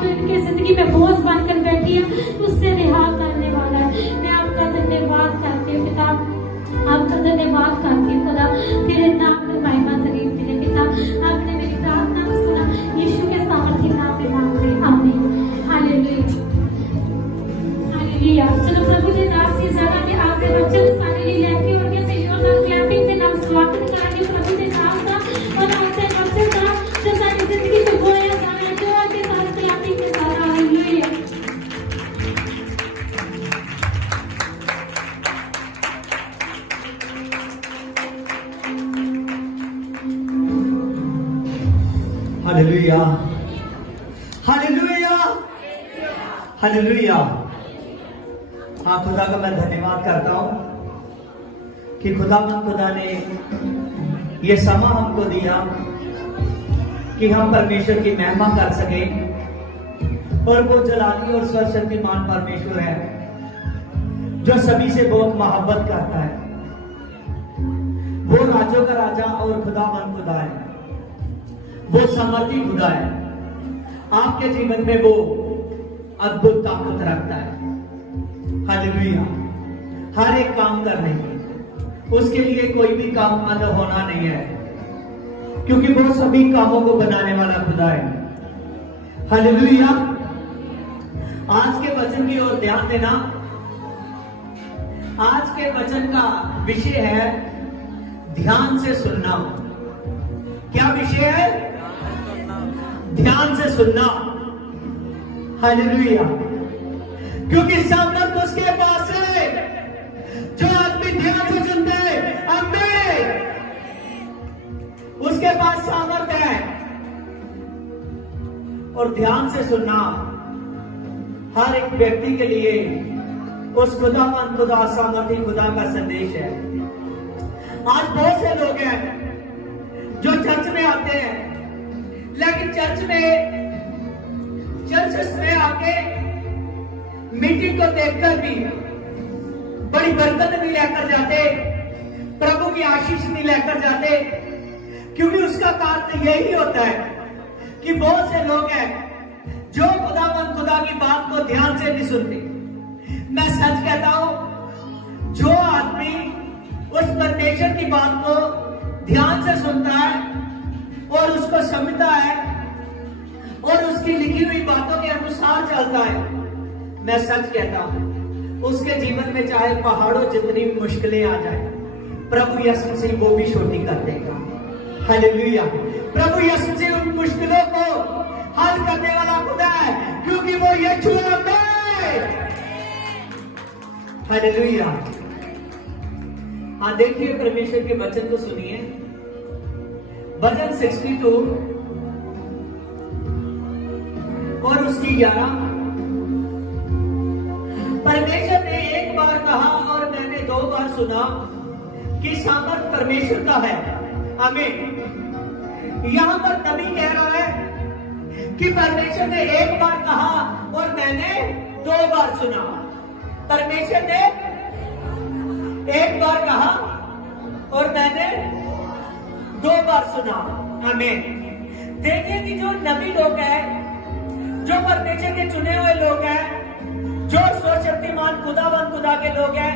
जो इनके जिंदगी में बोझ बनकर बैठी है उससे रिहा करने वाला है। मैं आपका धन्यवाद करती हूँ पिता, आपका धन्यवाद करती हूँ खुदा, तेरे नाम में महिमा तारीफ तेरे पिता। आपने मेरी प्रार्थना को सुना, यीशु के सामर्थी नाम में मांग रही, आमीन। Hallelujah hallelujah. चलो प्रभु के दास इस जगह पे आपके वचन सारे लेके और कैसे योर क्लैपिंग से नाम स्वागत करेंगे प्रभु के नाम का और आपसे वचन का जो सारी जिंदगी में बोया जा रहा है, जो आपके साथ क्लैपिंग के साथ। Hallelujah hallelujah hallelujah hallelujah. हाँ, खुदा का मैं धन्यवाद करता हूं कि खुदा ने ये समा हमको दिया कि हम परमेश्वर की महिमा कर सके। और वो जलाली और सर्वशक्तिमान परमेश्वर है जो सभी से बहुत मोहब्बत करता है। वो राजों का राजा और खुदा है, वो समर्थी खुदा है। आपके जीवन में वो अद्भुत ताकत रखता है। हालेलुया। हर एक काम करने की उसके लिए कोई भी काम अनहोना नहीं है, क्योंकि वो सभी कामों को बनाने वाला खुदा है। हालेलुया। आज के वचन की ओर ध्यान देना। आज के वचन का विषय है ध्यान से सुनना। क्या विषय है? ध्यान से सुनना। हालेलुया। क्योंकि सामर्थ उसके पास है जो आदमी ध्यान से सुनते हैं। आमीन। उसके पास सामर्थ है। और ध्यान से सुनना हर एक व्यक्ति के लिए उस खुदा सामर्थी खुदा का संदेश है। आज बहुत से लोग हैं जो चर्च में आते हैं, लेकिन चर्च में आके मीटिंग को देखकर भी बड़ी बरकत नहीं लेकर जाते, प्रभु की आशीष नहीं लेकर जाते। क्योंकि उसका कारण यही होता है कि बहुत से लोग हैं जो खुदा की बात को ध्यान से नहीं सुनते। मैं सच कहता हूं, जो आदमी उस परमेश्वर की बात को ध्यान से सुनता है और उसको समझता है और उसकी लिखी हुई बातों के अनुसार चलता है, मैं सच कहता हूं उसके जीवन में चाहे पहाड़ों जितनी मुश्किलें आ जाए, प्रभु यीशु मसीह वो भी छोटी कर देगा। हालेलुया। प्रभु यीशु मसीह उन मुश्किलों को हल करने वाला खुदा है, क्योंकि वो यीशु है। हालेलुया। हाँ, देखिए परमेश्वर के वचन को सुनिए। भजन 62 और उसकी 11। परमेश्वर ने एक बार कहा और मैंने 2 बार सुना कि सामर्थ परमेश्वर का है। आमीन। यहां पर नबी कह रहा है कि परमेश्वर ने एक बार कहा और मैंने 2 बार सुना। परमेश्वर ने एक बार कहा और मैंने 2 बार सुना। आमीन। देखिए कि जो नबी लोग हैं, जो परमेश्वर के चुने हुए लोग हैं, जो सर्वशक्तिमान खुदा के लोग हैं,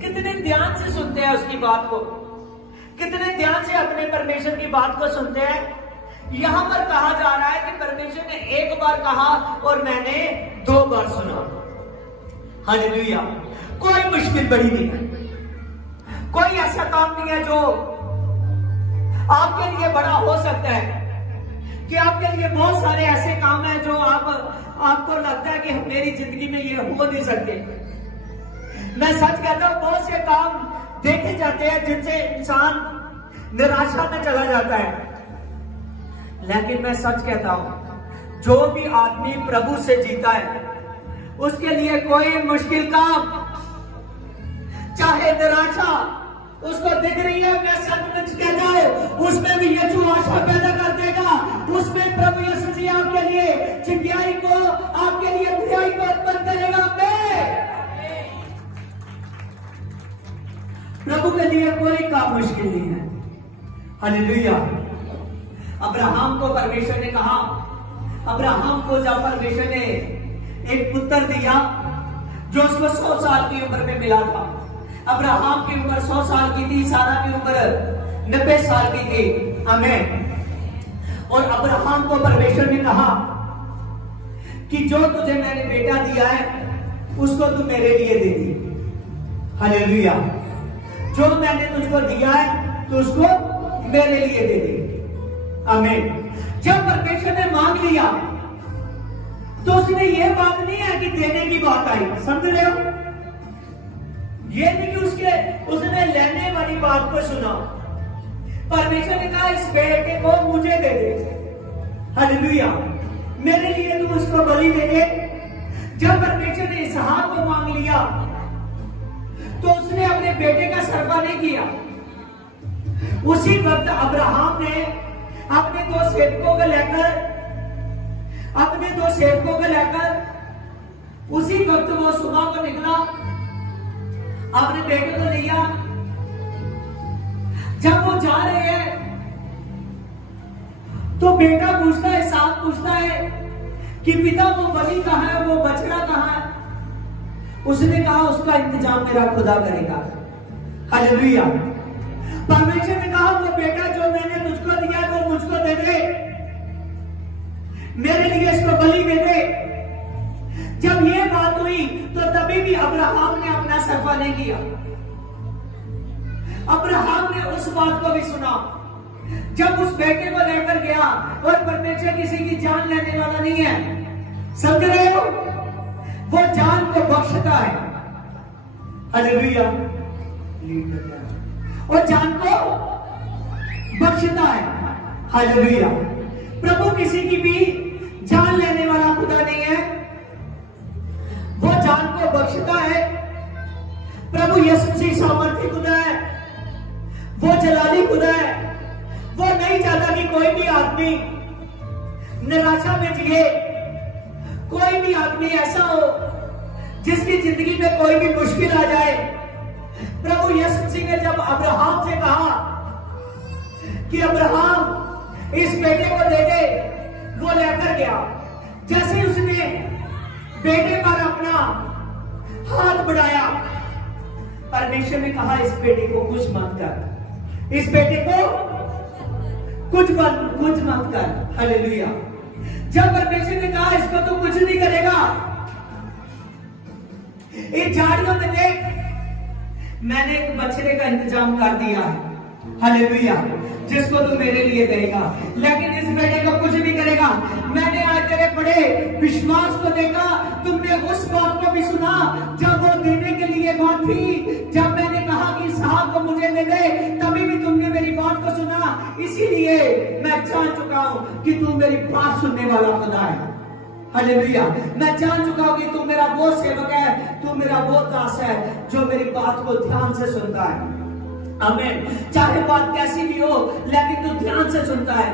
कितने ध्यान से सुनते हैं उसकी बात को, कितने ध्यान से अपने परमेश्वर की बात को सुनते हैं। यहां पर कहा जा रहा है कि परमेश्वर ने एक बार कहा और मैंने 2 बार सुना। हालेलुया। कोई मुश्किल बड़ी नहीं है, कोई ऐसा काम नहीं है जो आपके लिए बड़ा हो सकता है, कि आपके लिए बहुत सारे ऐसे काम हैं जो आपको लगता है कि मेरी जिंदगी में ये हो नहीं सकते। मैं सच कहता हूं, बहुत से काम देखे जाते हैं जिनसे इंसान निराशा में चला जाता है, लेकिन मैं सच कहता हूं, जो भी आदमी प्रभु से जीता है उसके लिए कोई मुश्किल काम, चाहे निराशा उसको दिख रही है, मैं सचमुच कहता हूं उसमें भी यीशु आशा पैदा कर देगा। उसमें प्रभु यीशु मसीह आपके लिए चिंगाई को, आपके लिए बुराई को उत्पन्न करेगा। प्रभु के लिए कोई काम मुश्किल नहीं है। हालेलुया। अब्राहम को परमेश्वर ने कहा अब्राहम को जब परमेश्वर ने एक पुत्र दिया जो उसको 100 साल की उम्र में मिला था। अब्राहम की उम्र 100 साल की थी, सारा की उम्र 90 साल की थी। आमीन। और अब्राहम को परमेश्वर ने कहा कि जो तुझे मैंने बेटा दिया है उसको तू मेरे लिए दे दी। हालेलुया। जो मैंने तुझको दिया है तो उसको मेरे लिए दे दे। आमीन। जब परमेश्वर ने मांग लिया तो उसने ये बात नहीं है कि देने की बात आई, समझ रहे हो? ये नहीं कि उसने लेने वाली बात को सुना। परमेश्वर ने कहा इस बेटे को मुझे दे दे। हालेलुया। मेरे लिए तू उसको बलि दे दे। जब परमेश्वर ने इसहाक को मांग लिया तो उसने अपने बेटे का सरपा नहीं किया। उसी वक्त अब्राहम ने अपने दो सेवकों को लेकर उसी वक्त वो सुबह को निकला, अपने बेटे को लिया। जब वो जा रहे हैं तो बेटा पूछता है, साथ पूछता है कि पिता वो बलि कहाँ है, वो बछड़ा कहाँ है? उसने कहा उसका इंतजाम मेरा खुदा करेगा। हालेलुया। परमेश्वर ने कहा वो बेटा जो मैंने तुझको दिया वो मुझको दे दे, मेरे लिए इसको बलि दे दे। जब ये बात हुई तो तभी भी अब्राहम ने अपना सरपा नहीं किया। अब्राहम ने उस बात को भी सुना। जब उस बेटे को लेकर गया, और परमेश्वर किसी की जान लेने वाला नहीं है, समझ रहे हो? वो जान को बख्शता है। हालेलुया। और जान को बख्शता है। हालेलुया। प्रभु किसी की भी जान लेने वाला खुदा नहीं है, वो जान को बख्शता है। प्रभु यीशु मसीह सामर्थी खुदा है, वो जलाली खुदा है। वो नहीं चाहता कि कोई भी आदमी निराशा में जिए, कोई भी आदमी ऐसा हो जिसकी जिंदगी में कोई भी मुश्किल आ जाए। प्रभु यीशु मसीह ने जब अब्राहम से कहा कि अब्राहम इस बेटे को दे दे, वो लेकर गया। जैसे उसने बेटे पर अपना हाथ बढ़ाया, परमेश्वर ने कहा इस बेटे को कुछ मत कर, इस बेटे को कुछ मत कर। हालेलुया। जब परमेश्वर ने कहा इसको तो कुछ नहीं करेगा, इन झाड़ियों में देख मैंने एक बछड़े का इंतजाम कर दिया है। हालेलुया। जिसको तू मेरे लिए देगा, लेकिन इस बेटे को कुछ नहीं करेगा। मैंने आज तेरे बड़े विश्वास को देखा। तुमने उस बात को भी सुना जब वो देने के लिए बात थी। जब मैंने कहा कि साहब को मुझे दे दे, तभी भी तुमने मेरी बात को सुना। इसीलिए मैं जान चुका हूं कि तू मेरी बात सुनने वाला खुदा है। हालेलुया। मैं जान चुका हूं कि तू मेरा वो सेवक है, तू मेरा वो दास है जो मेरी बात को ध्यान से सुनता है। आमीन। चाहे बात कैसी भी हो, लेकिन तू ध्यान से सुनता है।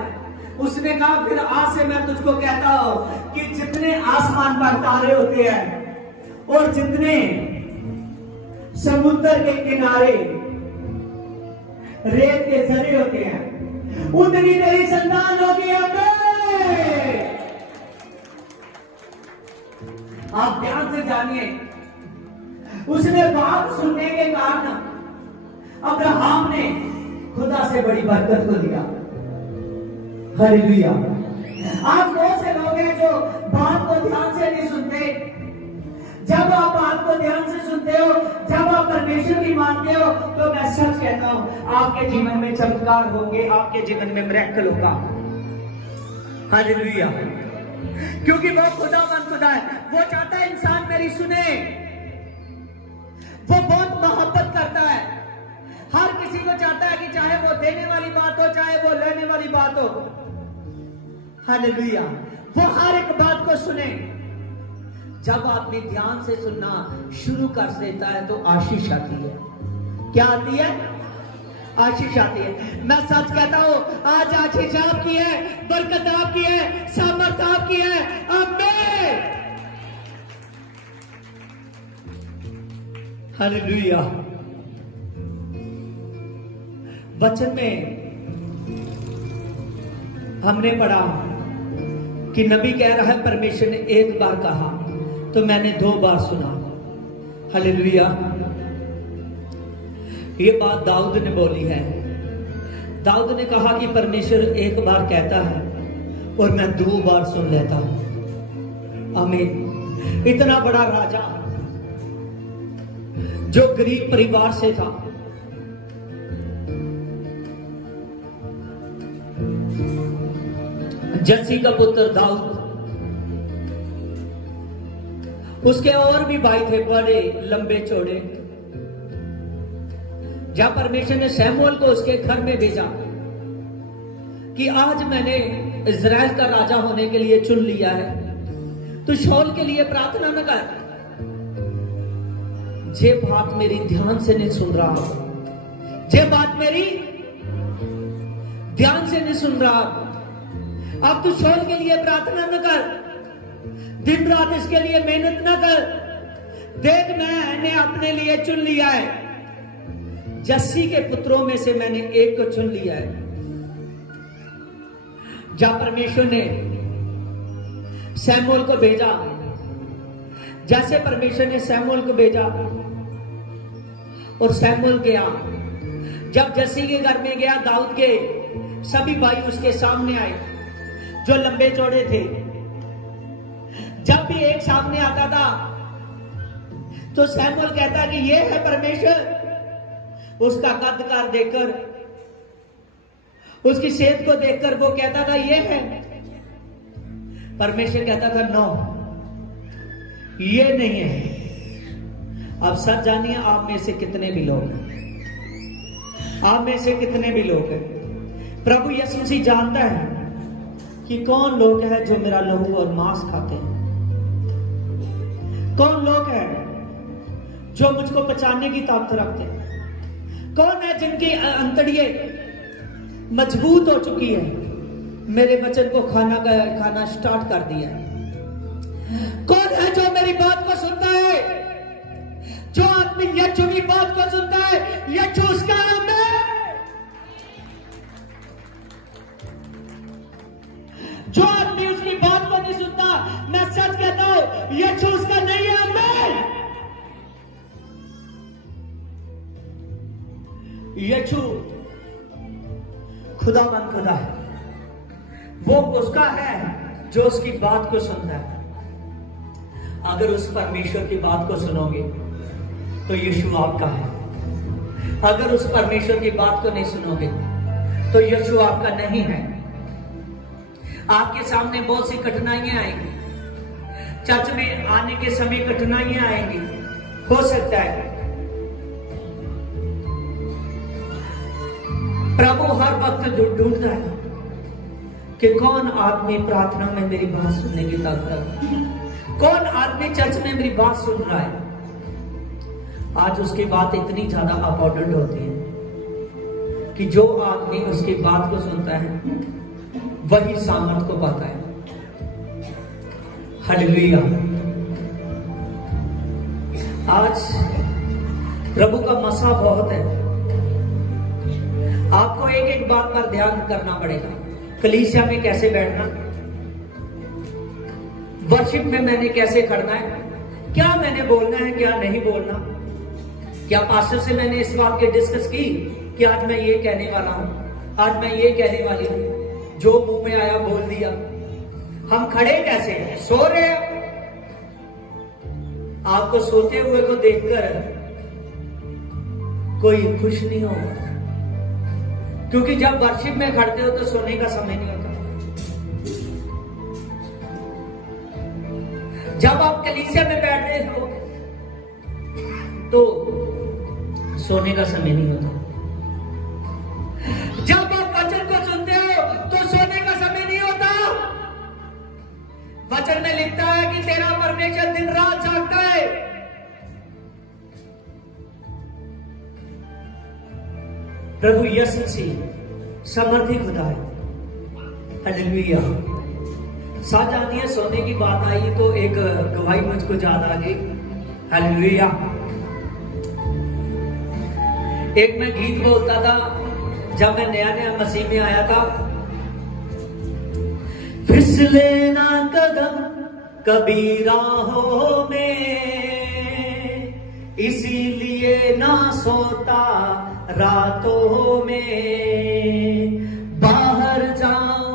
उसने कहा फिर आज से मैं तुझको कहता हूं कि जितने आसमान पर तारे होते हैं और जितने समुद्र के किनारे रेत के जरे होते हैं, उतनी तेरी संतान होगी। आप ध्यान से जानिए, उसने बात सुनने के कारण अब्राहम ने खुदा से बड़ी बरकत को लिया। हालेलुया। आप बहुत से लोग हैं जो बात को ध्यान से नहीं सुनते। जब आप बात को ध्यान से सुनते हो, जब आप परमेश्वर की मानते हो, तो मैं सच कहता हूं आपके जीवन में चमत्कार होंगे, आपके जीवन में मिरेकल होगा। हालेलुया। क्योंकि वो खुदावंद खुदा है। वो चाहता है इंसान मेरी सुने। वो बहुत मोहब्बत करता है, हर किसी को चाहता है कि चाहे वो देने वाली बात हो, चाहे वो लेने वाली बात हो। हालेलुया। वो हर एक बात को सुने। जब आदमी ध्यान से सुनना शुरू कर देता है तो आशीष आती है। क्या आती है? आशीष आती है। मैं सच कहता हूं, आज आशीष आपकी है, बरकत आपकी है, सामर्थ आपकी है। आमीन। हालेलुया। वचन में हमने पढ़ा कि नबी कह रहा है परमेश्वर ने एक बार कहा तो मैंने 2 बार सुना। हालेलुया। ये बात दाऊद ने बोली है। दाऊद ने कहा कि परमेश्वर एक बार कहता है और मैं 2 बार सुन लेता हूं। आमीन। इतना बड़ा राजा जो गरीब परिवार से था, जस्सी का पुत्र दाऊद, उसके और भी भाई थे बड़े लंबे चौड़े। जब परमेश्वर ने शमूएल को उसके घर में भेजा कि आज मैंने इज़राइल का राजा होने के लिए चुन लिया है, तो शाऊल के लिए प्रार्थना न कर। जे बात मेरी ध्यान से नहीं सुन रहा, जे बात मेरी ध्यान से नहीं सुन रहा, अब तू शाऊल के लिए प्रार्थना न कर, दिन रात इसके लिए मेहनत न कर। देख मैंने अपने लिए चुन लिया है, जस्सी के पुत्रों में से मैंने एक को चुन लिया है। जब परमेश्वर ने शमूएल को भेजा, जैसे परमेश्वर ने शमूएल को भेजा और शमूएल गया, जब जस्सी के घर में गया, दाऊद के सभी भाई उसके सामने आए जो लंबे चौड़े थे। जब भी एक सामने आता था तो शमूएल कहता कि ये है परमेश्वर। उसका कद-कार देखकर, उसकी सेहत को देखकर वो कहता था ये है। परमेश्वर कहता था नो, ये नहीं है। अब सच जानिए, आप में से कितने भी लोग हैं, आप में से कितने भी लोग हैं, प्रभु यीशु मसीह जानता है कि कौन लोग हैं जो मेरा लहू और मांस खाते हैं, कौन लोग हैं जो मुझको बचाने की ताकत रखते हैं, कौन है जिनकी अंतड़ियां मजबूत हो चुकी है, मेरे वचन को खाना स्टार्ट कर दिया है। कौन है जो मेरी बात को सुनता है, जो आदमी यीशु की बात को सुनता है, यीशु उसका नाम है। जो आदमी उसकी बात को नहीं सुनता, मैं सच कहता हूं, यीशु उसका नहीं है। यीशु खुदावंद खुदा है, वो उसका है जो उसकी बात को सुनता है। अगर उस परमेश्वर की बात को सुनोगे तो यीशु आपका है। अगर उस परमेश्वर की बात को नहीं सुनोगे तो यीशु आपका नहीं है। आपके सामने बहुत सी कठिनाइयां आएंगी, चर्च में आने के समय कठिनाइयां आएंगी। हो सकता है प्रभु हर वक्त ढूंढता है कि कौन आदमी प्रार्थना में मेरी बात सुनने की ताकत रखता है, कौन आदमी चर्च में मेरी बात सुन रहा है। आज उसकी बात इतनी ज्यादा अपोर्टेंट होती है कि जो आदमी उसकी बात को सुनता है वही सामर्थ को पाता है। हालेलुया। आज प्रभु का मसा बहुत है। आपको एक एक बात पर ध्यान करना पड़ेगा। कलीसिया में कैसे बैठना, वर्शिप में मैंने कैसे करना है, क्या मैंने बोलना है, क्या नहीं बोलना। क्या पास्टर से मैंने इस बात की डिस्कस की कि आज मैं ये कहने वाला हूं, आज मैं ये कहने वाली हूं, जो मुंह में आया बोल दिया। हम खड़े कैसे हैं, सो रहे हैं। आपको सोते हुए को देखकर कोई खुश नहीं होगा, क्योंकि जब वर्शिप में खड़ते हो तो सोने का समय नहीं होता। जब आप कलीसिया में बैठ रहे हो तो सोने का समय नहीं होता। जब आप वचन को सुनते हो तो सोने का समय नहीं होता। वचन में लिखता है कि तेरा परमेश्वर दिन रात जागता है। प्रभु यीशु मसीह समर्थी खुदा है। हालेलुया। साजानिया सोने की बात आई तो एक गवाही मुझको याद आ गई। हालेलुया। एक मैं गीत बोलता था जब मैं नया नया मसीह में आया था। फिसले ना कदम कभी राहों में, इसीलिए ना सोता रातों में। बाहर जाओ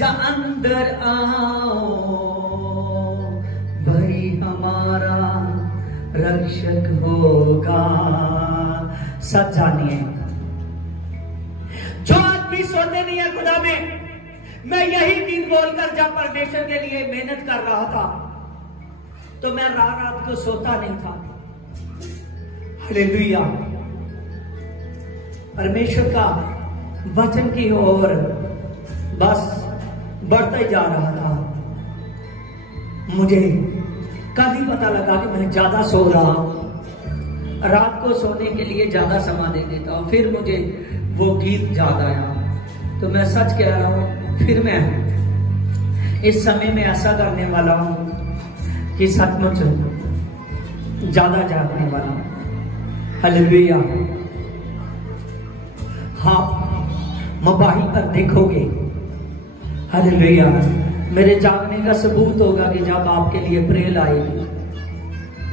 या अंदर आओ, भाई हमारा रक्षक होगा। सब जानिए, जो आदमी सोते नहीं है खुदा में, मैं यही दिन बोलकर जब परमेश्वर के लिए मेहनत कर रहा था तो मैं रात रात को सोता नहीं था। हालेलुया। परमेश्वर का वचन की ओर बस बढ़ता ही जा रहा था। मुझे कल ही पता लगा कि मैं ज्यादा सो रहा हूं, रात को सोने के लिए ज्यादा समय दे देता हूं। फिर मुझे वो गीत याद आया, तो मैं सच कह रहा हूं, फिर मैं इस समय में ऐसा करने वाला हूं कि सचमुच ज्यादा जागने वाला हूं। हालेलुया। हाँ, मोबाइल पर देखोगे, हालेलुया, मेरे जागने का सबूत होगा कि जब आपके लिए प्रेल आएगी,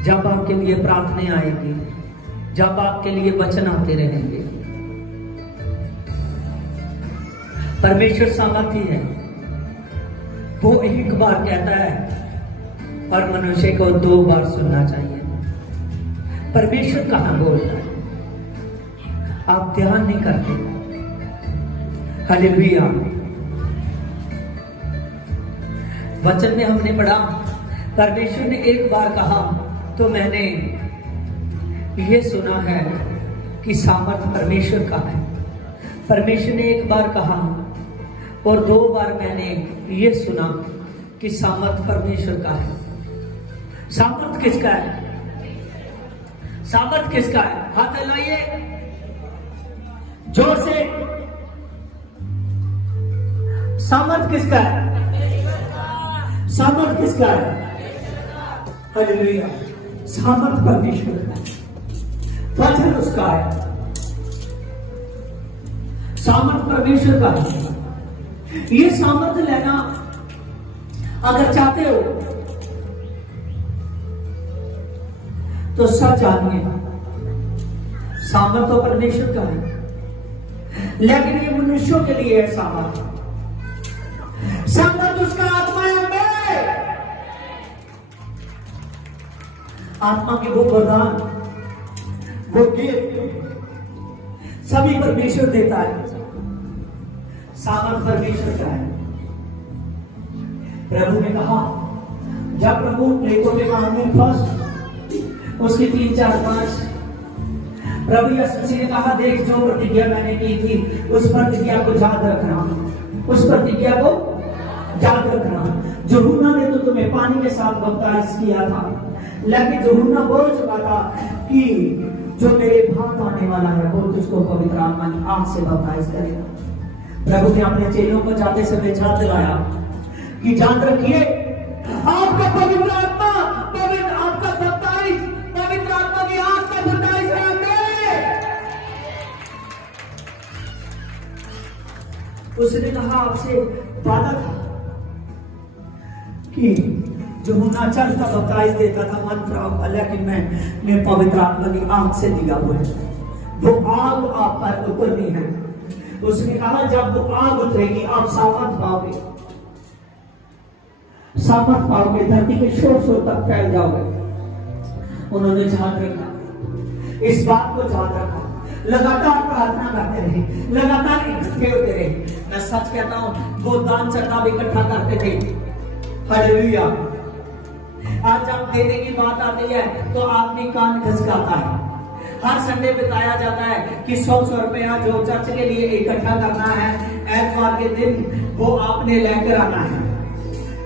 जब आपके लिए प्रार्थना आएगी, जब आपके लिए वचन आते रहेंगे। परमेश्वर सामर्थी है, वो एक बार कहता है और मनुष्य को 2 बार सुनना चाहिए। परमेश्वर कहां बोलता है, आप ध्यान नहीं करते। हालेलुया। वचन में हमने पढ़ा, परमेश्वर ने एक बार कहा तो मैंने ये सुना है कि सामर्थ परमेश्वर का है। परमेश्वर ने एक बार कहा और 2 बार मैंने ये सुना कि सामर्थ परमेश्वर का है। सामर्थ किसका है? सामर्थ किसका है? हाथ हिलाइए जोर से। सामर्थ किसका है? सामर्थ किसका है? हालेलुया। सामर्थ परमेश्वर का है, वचन उसका है। सामर्थ परमेश्वर का है। ये सामर्थ लेना अगर चाहते हो तो सच जानिए, सामर्थ तो परमेश्वर का है, लेकिन ये मनुष्यों के लिए है सामर्थ। सामर्थ उसका आत्मा है, आत्मा के वो वरदान, वो गिफ्ट सभी परमेश्वर देता है। सामर्थ परमेश्वर का है। प्रभु ने कहा, जब प्रभु प्लेटों में मांगने फर्स्ट उसकी 3, 4, 5, प्रभु यीशु मसीह ने कहा, देख जो प्रतिज्ञा मैंने की थी उस प्रतिज्ञा को याद रखना, उस प्रतिज्ञा को याद रखना। यूहन्ना ने तो तुम्हें पानी के साथ बपतिस्मा किया था, लेकिन यूहन्ना बोल चुका था कि जो मेरे बाद आने वाला है वो तुझको पवित्र आत्मा की आग से बपतिस्मा करेगा। प्रभु ने अपने चेलों को जाते समय याद दिलाया कि जान रखिए, आपका पवित्र आत्मा, आपका बपतिस्मा पवित्र आत्मा की आग का बपतिस्मा है। उसने कहा, आपसे वादा था कि जो होना चलता बपतिस्मा देता था मंत्र, लेकिन मैं पवित्र आत्मा की आग से दिया हुआ है, वो आग आप पर उतरनी है। उसने कहा, जब वो आग उतरेगी आप सामर्थ पाओगे, सामर्थ पाओगे, धरती के शोर शोर तक फैल जाओगे। उन्होंने याद रखा, इस बात को याद रखा, लगातार प्रार्थना करते रहे, लगातार इकट्ठे होते रहे। मैं सच कहता हूं, वो दान चढ़ाव इकट्ठा करते थे। हालेलुया। आज जब देने की बात आती है तो आदमी कान खसकाता है। हर संडे बताया जाता है कि 100 रुपया जो चर्च के लिए इकट्ठा करना है, एतवार के दिन वो आपने लेकर आना है,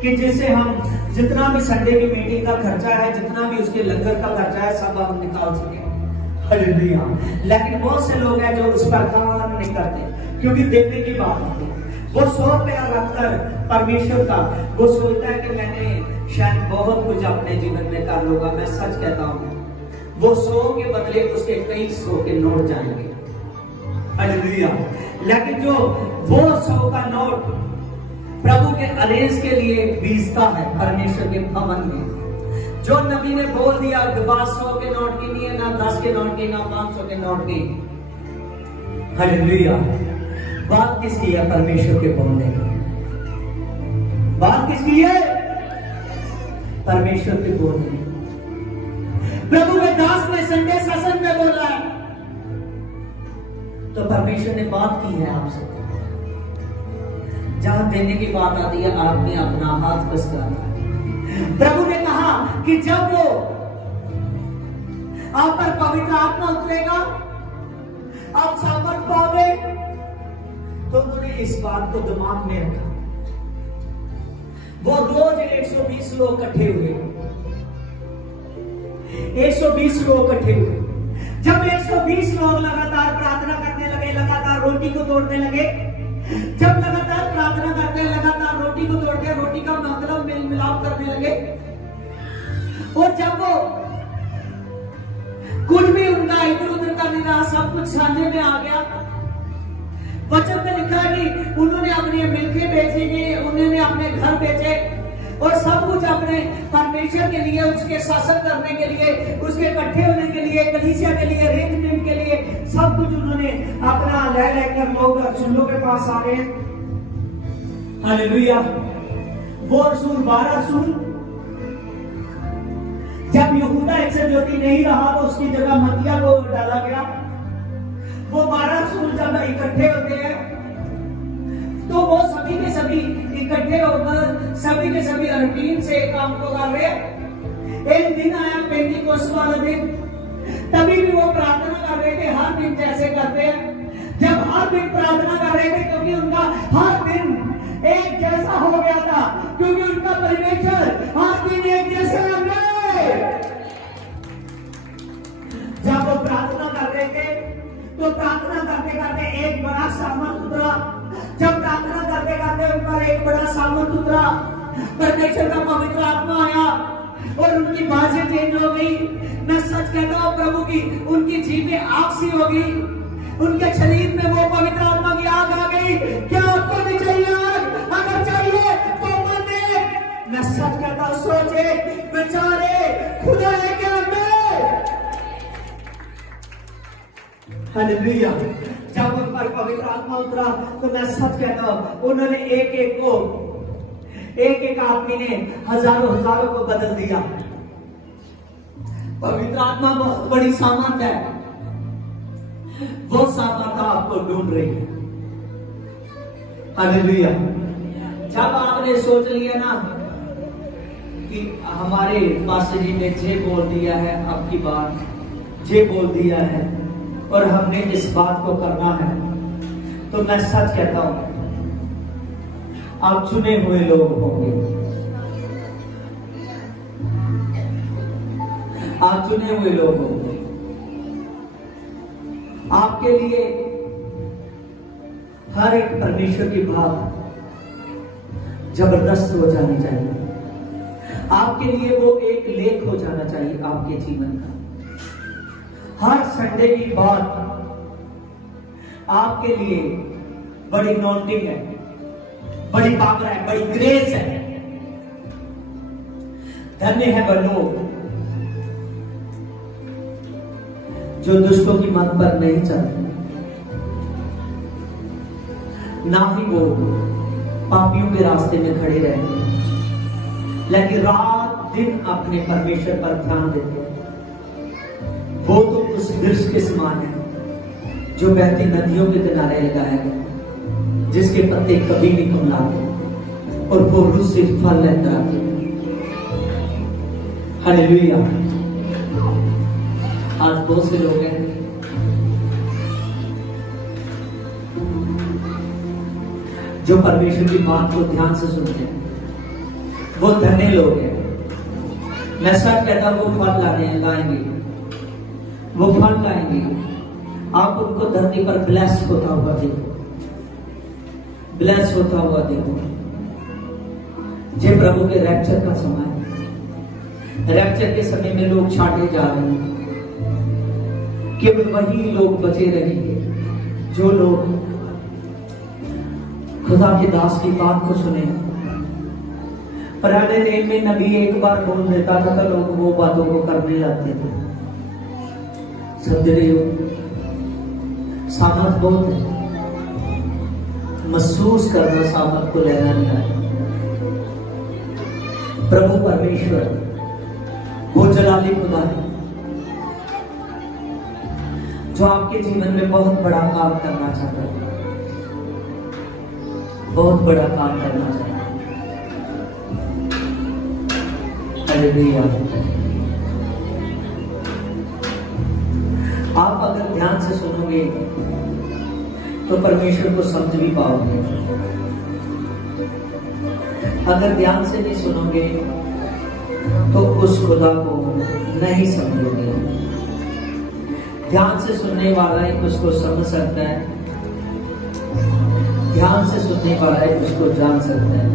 कि जिससे हम जितना भी संडे की मीटिंग का खर्चा है, जितना भी उसके लंगर का खर्चा है, सब हम निकाल सके। हालेलुया। लेकिन बहुत से लोग हैं जो उस पर काम नहीं करते, क्योंकि देने की बात होती है। वो 100 रुपया रखकर परमेश्वर का वो सोचता है कि मैंने शायद बहुत कुछ अपने जीवन में कर लूंगा। मैं सच कहता हूं, वो 100 के बदले उसके कई 100 के नोट जाएंगे। हालेलुया। लेकिन जो वो 100 का नोट प्रभु के अरेंज के लिए बीजता है परमेश्वर के भवन में। जो नबी ने बोल दिया 100 के नोट की नहीं है, ना 10 के नोट की, ना 500 के नोट की। हालेलुया। बात किसकी है? परमेश्वर के बोलने की। बात किसकी है? परमेश्वर के बोलने की। प्रभु के दास ने संडे सत्संग में बोला है तो परमेश्वर ने बात की है आपसे। जहां देने की बात आती है आपने अपना हाथ कसकाना है। प्रभु ने कहा कि जब वो आप पर पवित्र आत्मा उतरेगा, आप सामर्थ पाओगे, तो उन्होंने इस बात को दिमाग में रखा। वो रोज 120 लोग इकट्ठे हुए, 120 लोग इकट्ठे हुए। जब 120 लोग लगातार प्रार्थना करने लगे, लगातार रोटी को तोड़ने लगे, जब लगातार प्रार्थना करते, लगातार रोटी को तोड़ते, रोटी का मतलब मेल मिलाप करने लगे, और जब वो कुछ भी उनका इधर उधर का नहीं रहा, सब कुछ साझे में आ गया। वचन में लिखा है कि उन्होंने अपने मिलके बेचे, उन्होंने अपने घर बेचे, और सब कुछ अपने परमेश्वर के लिए, उसके शासन करने के लिए, उसके इकट्ठे होने के लिए, कलीसिया के लिए, अरेंजमेंट के लिए, सब कुछ उन्होंने अपना ले लेकर लोग रसूलों के पास आ गए। हालेलुया। वो रसूल 12 रसूल, जब यहूदा इकसठ नहीं रहा तो उसकी जगह मत्तिया को डाला गया। वो 12 रसूल जब इकट्ठे होते हैं तो वो सभी के सभी इकट्ठे होकर सभी के सभी रूटीन से काम को कर रहे। एक दिन आया पेंटिकोस्ट वाला दिन, तभी भी वो प्रार्थना कर रहे थे, हर दिन जैसे करते हैं। जब हर दिन प्रार्थना कर रहे थे, क्योंकि उनका हर दिन एक जैसा हो गया था, क्योंकि उनका परमेश्वर हर दिन एक जैसे लग गए। जब वो प्रार्थना कर रहे थे तो प्रार्थना करते करते एक बड़ा सामर्थ उतरा। जब प्रार्थना करते करते उन पर एक बड़ा सामर्थ उतरा, परमेश्वर का पवित्र आत्मा आया और उनकी बातें चेंज हो गई। मैं सच कहता हूं प्रभु की उनकी जीभ में आग सी हो गई, उनके शरीर में वो पवित्र आत्मा की आग आ गई। क्या आपको भी चाहिए आग? अगर चाहिए तो मने, मैं सच कहता हूं, सोचे विचारे, खुदा है क्या मैं। हालेलुया। जब उन पर पवित्र आत्मा उतरा तो मैं सच कहता हूं, उन्होंने एक एक आदमी ने हजारों को बदल दिया। पवित्र आत्मा बहुत बड़ी सामर्थ है, वो सामर्थ आपको ढूंढ रही है। हालेलुया। जब आपने सोच लिया ना कि हमारे पास्टर जी ने जे बोल दिया है, अब की बार जे बोल दिया है और हमने इस बात को करना है, तो मैं सच कहता हूं आप चुने हुए लोग होंगे। आप चुने हुए लोग होंगे। आपके लिए हर एक परमेश्वर की बात जबरदस्त हो जानी चाहिए। आपके लिए वो एक लेख हो जाना चाहिए आपके जीवन का। हर संडे की बात आपके लिए बड़ी नॉटिंग है, बड़ी पावर है, बड़ी ग्रेस है। धन्य है वह लोग जो दुष्टों की मत पर नहीं चलते, ना ही वो पापियों के रास्ते में खड़े रहते, लेकिन रात दिन अपने परमेश्वर पर ध्यान देते। वो तो उस वृक्ष के समान है जो बहती नदियों के किनारे लगाया गया, जिसके पत्ते कभी नहीं कुमलाते और वो रोज से फल लेता है। हालेलुया। आज बहुत से लोग हैं जो परमेश्वर की बात को ध्यान से सुनते हैं, वो धन्य लोग हैं। मैं सच कहता हूं, वो फल लाएंगे, वो फल लाएंगे। आप उनको धरती पर ब्लेस होता हुआ देखो, ब्लेस होता हुआ देखो। जे प्रभु के रैप्चर का समय है, रैप्चर के समय में लोग छाटे जा रहे हैं, केवल वही लोग बचे रहेंगे जो लोग खुदा के दास की बात को सुने। पुराने नेम में नबी एक बार बोल देता था तो लोग वो बातों को करने लगते थे। समझ रहे हो? सामर्थ बहुत है, महसूस करना सामर्थ को लेना नहीं है। प्रभु परमेश्वर वो जलाली खुदा है जो आपके जीवन में बहुत बड़ा काम करना चाहता है, बहुत बड़ा काम करना चाहता है। हालेलुया। आप अगर ध्यान से सुनोगे तो परमेश्वर को समझ भी पाओगे, अगर ध्यान से नहीं सुनोगे तो उस खुदा को नहीं समझोगे। ध्यान से सुनने वाला ही उसको समझ सकता है, ध्यान से सुनने वाला ही उसको जान सकता है।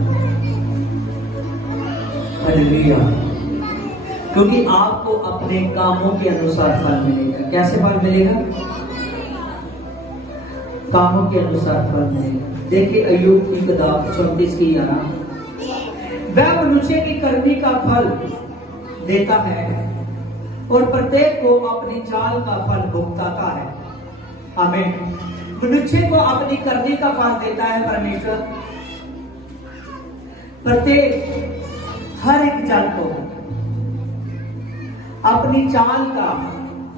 हालेलुया। क्योंकि आपको अपने कामों के अनुसार फल मिलेगा। कैसे फल मिलेगा? कामों के अनुसार फल मिलेगा। देखिए अय्यूब की किताब 34 की 11, वह मनुष्य की करनी का फल देता है और प्रत्येक को अपनी चाल का फल भुगताता है। आमीन। मनुष्य को अपनी करनी का फल देता है परमेश्वर, प्रत्येक हर एक जन को अपनी चाल का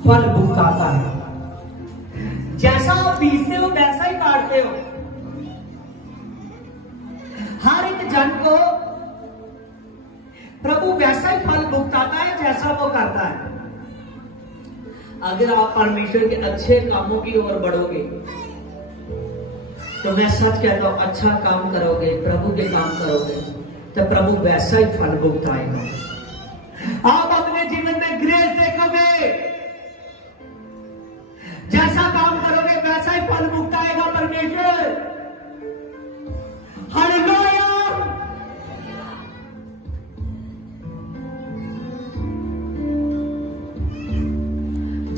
फल भुगताता है। जैसा आप बीजते हो वैसा ही काटते हो। हर एक जन को प्रभु वैसा ही फल भुगताता है जैसा वो करता है। अगर आप परमेश्वर के अच्छे कामों की ओर बढ़ोगे तो मैं सच कहता हूं, अच्छा काम करोगे, प्रभु के काम करोगे तो प्रभु वैसा ही फल भुगताएगा। आप अपने जीवन में ग्रेस देखोगे, जैसा काम करोगे वैसा ही फल भुगताएगा परमेश्वर। हालेलुया।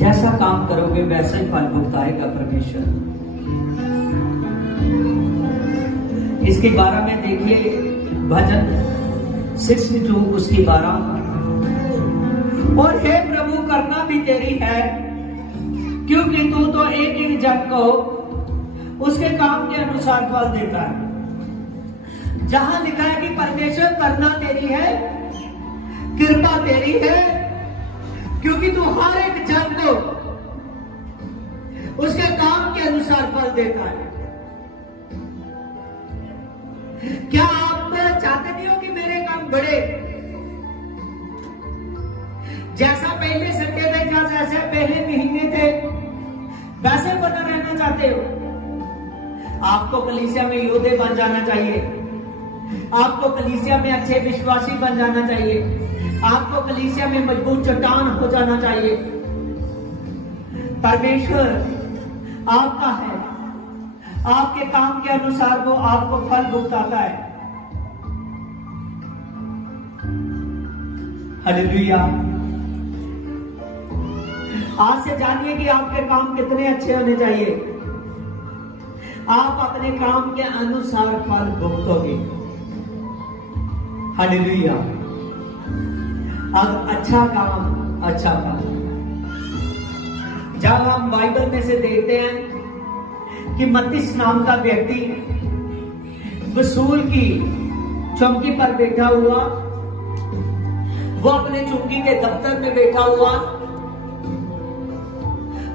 जैसा काम करोगे वैसा ही फल भुगताएगा परमेश्वर। इसके 12 में देखिए भजन 62 उसकी 12, और हे प्रभु करना भी तेरी है, क्योंकि तू तो एक एक जन को उसके काम के अनुसार फल देता है। जहां लिखा है कि परमेश्वर करना तेरी है, कृपा तेरी है, क्योंकि तू हर एक जन को उसके काम के अनुसार फल देता है। क्या आप चाहते नहीं हो कि मेरे काम बढ़े? जैसा पहले संडे थे, जैसे पहले महीने थे, वैसे बना रहना चाहते हो? आपको कलीसिया में योद्धे बन जाना चाहिए, आपको कलीसिया में अच्छे विश्वासी बन जाना चाहिए, आपको कलीसिया में मजबूत चट्टान हो जाना चाहिए। परमेश्वर आपका है, आपके काम के अनुसार वो आपको फल भुगताता है। हालेलुया। आज से जानिए कि आपके काम कितने अच्छे होने चाहिए। आप अपने काम के अनुसार फल भुगतोगे। हालेलुया। अब अच्छा काम, अच्छा फल। जब हम बाइबल में से देखते हैं कि मत्तीस नाम का व्यक्ति वसूल की चौकी पर बैठा हुआ, वो अपने चौकी के दफ्तर में बैठा हुआ,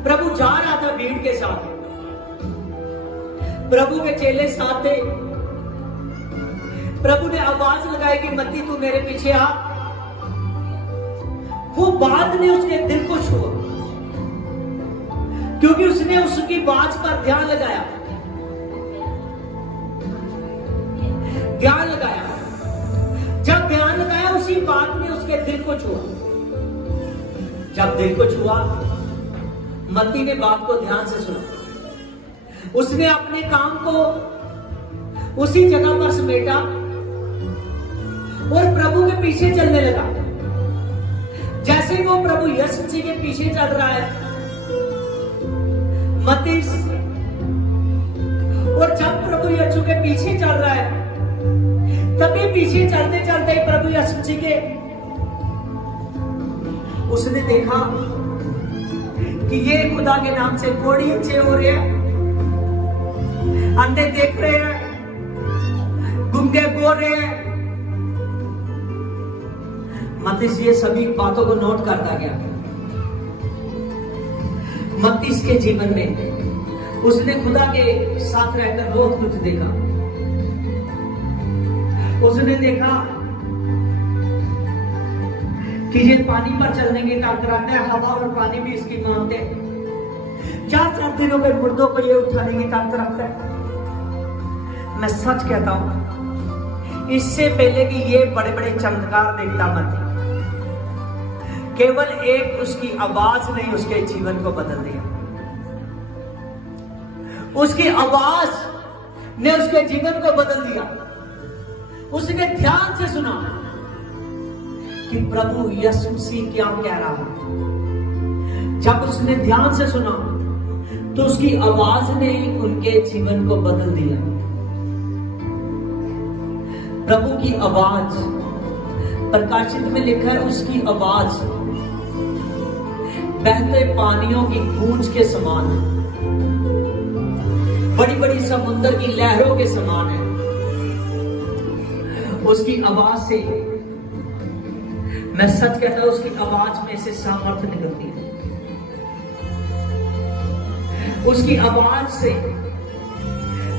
प्रभु जा रहा था भीड़ के साथ, प्रभु के चेले साथ थे। प्रभु ने आवाज लगाई कि मत्ती तू मेरे पीछे आ। वो बात ने उसके दिल को छुआ, क्योंकि उसने उसकी बात पर ध्यान लगाया, ध्यान लगाया। जब ध्यान लगाया उसी बात ने उसके दिल को छुआ। जब दिल को छुआ, मत्ती ने बात को ध्यान से सुना। उसने अपने काम को उसी जगह पर समेटा और प्रभु के पीछे चलने लगा। जैसे वो प्रभु यीशु मसीह के पीछे चल रहा है, मत्ती और जब प्रभु यीशु के पीछे चल रहा है, तभी पीछे चलते चलते ही प्रभु यीशु जी के उसने देखा कि ये खुदा के नाम से कोढ़ी अच्छे हो रहे हैं, अंधे देख रहे हैं, गूंगे बोल रहे हैं। मत्तीस ये सभी बातों को नोट करता गया। मत्तीस के जीवन में उसने खुदा के साथ रहकर बहुत कुछ देखा। उसने देखा कि ये पानी पर चलने की ताकत रखता है, हवा और पानी भी इसकी मानते हैं। 4 दिनों के मुर्दों को ये उठाने की ताकत रखता है। मैं सच कहता हूं, इससे पहले कि ये बड़े बड़े चमत्कार देखता मत, केवल एक उसकी आवाज ने उसके जीवन को बदल दिया। उसकी आवाज ने उसके जीवन को बदल दिया। उसने ध्यान से सुना कि प्रभु यीशु मसीह क्या कह रहा है। जब उसने ध्यान से सुना तो उसकी आवाज ने उनके जीवन को बदल दिया। प्रभु की आवाज, प्रकाशित में लिखा है उसकी आवाज बहते पानियों की गूंज के समान है, बड़ी बड़ी समुद्र की लहरों के समान है। उसकी आवाज से, मैं सच कहता हूं, उसकी आवाज में से सामर्थ्य निकलती है। उसकी आवाज से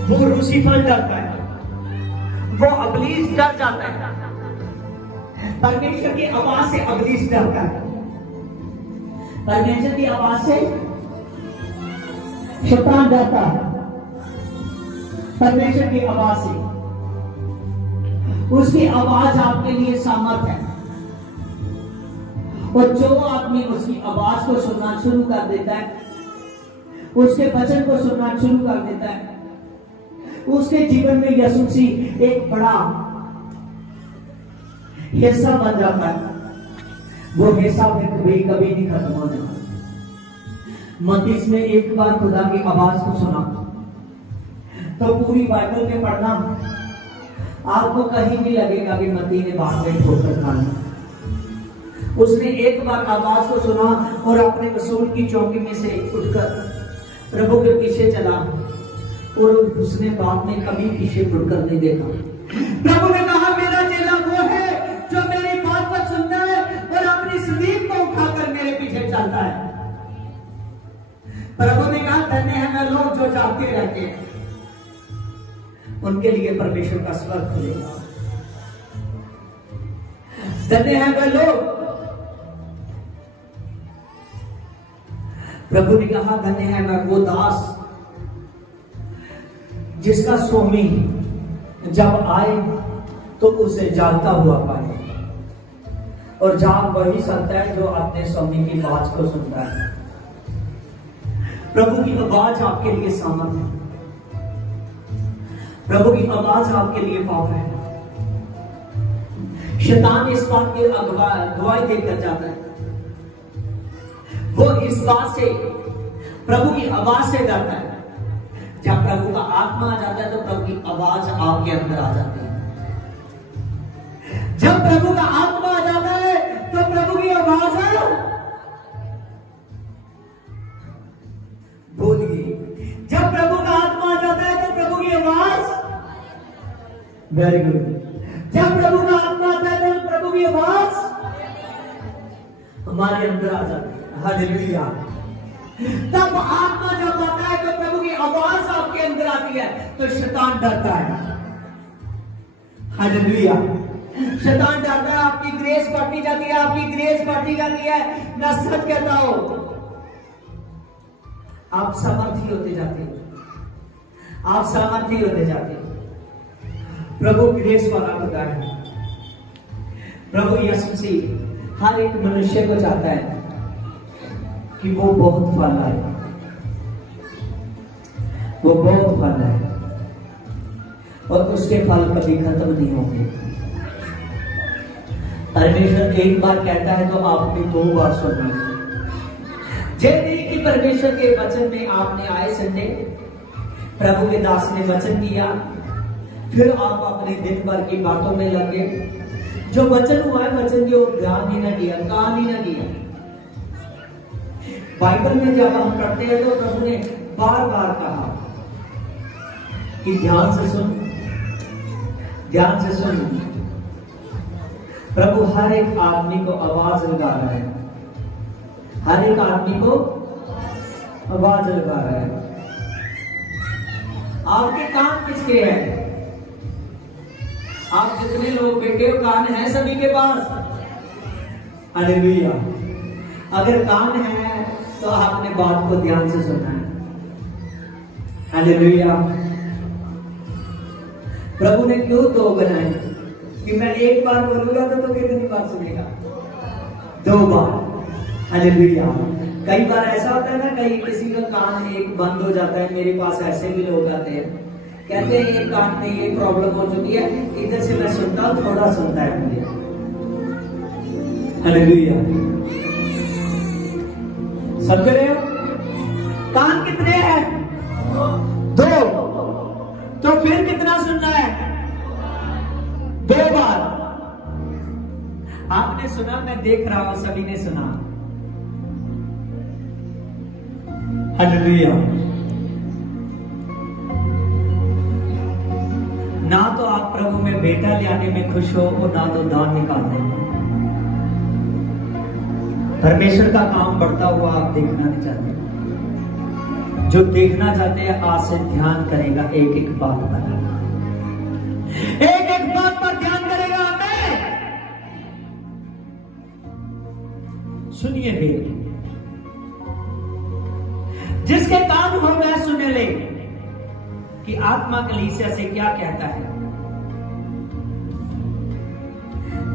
वो लूसीफर डरता है, वो इब्लीस डर जाता है। परमेश्वर की आवाज से इब्लीस डरता है, परमेश्वर की आवाज से शैतान डरता है। परमेश्वर की आवाज से, उसकी आवाज आपके लिए सामर्थ है। और जो आदमी उसकी आवाज को सुनना शुरू कर देता है, उसके वचन को सुनना शुरू कर देता है, उसके जीवन में यीशु मसीह एक बड़ा हिस्सा बन जाता है। वो हिस्सा में कभी कभी नहीं खत्म होने वाला। मत्तीस ने एक बार खुदा की आवाज को सुना तो पूरी बाइबल में पढ़ना आपको कहीं भी लगेगा कि मत्ती ने बाद में ठोकर खा ली। उसने एक बार आवाज को सुना और अपने वसूल की चौकी में से उठकर प्रभु के पीछे चला और उसने बाद में कभी पीछे मुड़कर नहीं देखा। प्रभु ने कहा, मेरा चेला वो है जो मेरी बात को सुनता है और अपनी सलीब को उठाकर मेरे पीछे चलता है। प्रभु ने कहा, धन्य है वे लोग जो जागते रहते हैं, उनके लिए परमेश्वर का स्वर्ग खुलेगा। धन्य है वे लोग, प्रभु ने कहा, धन्य है मैं वो दास जिसका स्वामी जब आए तो उसे जागता हुआ पाए। और जाग वही सकता है जो अपने स्वामी की आवाज को सुनता है। प्रभु की आवाज आपके लिए सामर्थ है, प्रभु की आवाज आपके लिए पावर है। शैतान इस बात की गवाही देकर जाता है, वो इस बात से, प्रभु की आवाज से डरता है। जब प्रभु का आत्मा आ जाता है तो प्रभु की आवाज आपके अंदर आ जाती है। जब प्रभु का आत्मा आ जाता है तो प्रभु की आवाज बोलिए। जब प्रभु का आत्मा आ जाता है तो प्रभु की आवाज, वेरी गुड। जब प्रभु का आत्मा आता है तो प्रभु की आवाज हमारे अंदर आ जाती है। हालेलुया। तब आत्मा जब आता है तो प्रभु की आवाज आपके अंदर आती है तो शैतान डरता है। हालेलुया। शैतान डरता है, आपकी ग्रेस बढ़ती जाती है, आपकी ग्रेस बढ़ती जाती है। मैं सच कहता हूं, आप सामर्थी होते जाते हो, आप सामर्थी होते जाते हो। प्रभु ग्रेस वाला खुदा है। प्रभु यीशु मसीह हर एक मनुष्य को चाहता है कि वो बहुत फल आए, वो बहुत फल आए और उसके फल कभी खत्म नहीं होंगे। परमेश्वर एक बार कहता है तो आपने 2 बार सुनना। जैसे कि परमेश्वर के वचन में आपने आए संडे प्रभु के दास ने वचन दिया, फिर आप अपने दिन भर की बातों में लगे। जो वचन हुआ है वचन की ओर ध्यान ही ना दिया, काम ही ना किया। बाइबल में जब हम पढ़ते हैं तो प्रभु ने बार बार कहा कि ध्यान से सुन, ध्यान से सुन। प्रभु हर एक आदमी को आवाज लगा रहा है, हर एक आदमी को आवाज लगा रहा है। आपके कान किसके हैं? आप जितने लोग बैठे हो कान है सभी के पास। हालेलुया। अगर कान है तो आपने बात को ध्यान से सुना है। हालेलुया। प्रभु ने क्यों दो बनाए कि मैं एक बार बोलूंगा तो कितनी बार सुनेगा? 2 बार। हालेलुया। कई बार ऐसा होता है ना, कई किसी का कान एक बंद हो जाता है। मेरे पास ऐसे भी लोग आते हैं, कहते हैं ये कान में ये प्रॉब्लम हो चुकी है, इधर से मैं सुनता हूं, थोड़ा सुनता है मुझे। हालेलुया। सब रहे हो? कान कितने हैं? 2। तो फिर कितना सुनना है? 2 बार। आपने सुना, मैं देख रहा हूं सभी ने सुना। हालेलुया। ना तो आप प्रभु में बेटा लाने में खुश हो और ना तो दान निकालने में। परमेश्वर का काम बढ़ता हुआ आप देखना नहीं चाहते। जो देखना चाहते हैं आज से ध्यान करेगा एक एक बात पर, एक एक बात पर ध्यान करेगा। हमें सुनिए भी, जिसके कान हो वह सुने ले कि आत्मा कलीसिया से क्या कहता है।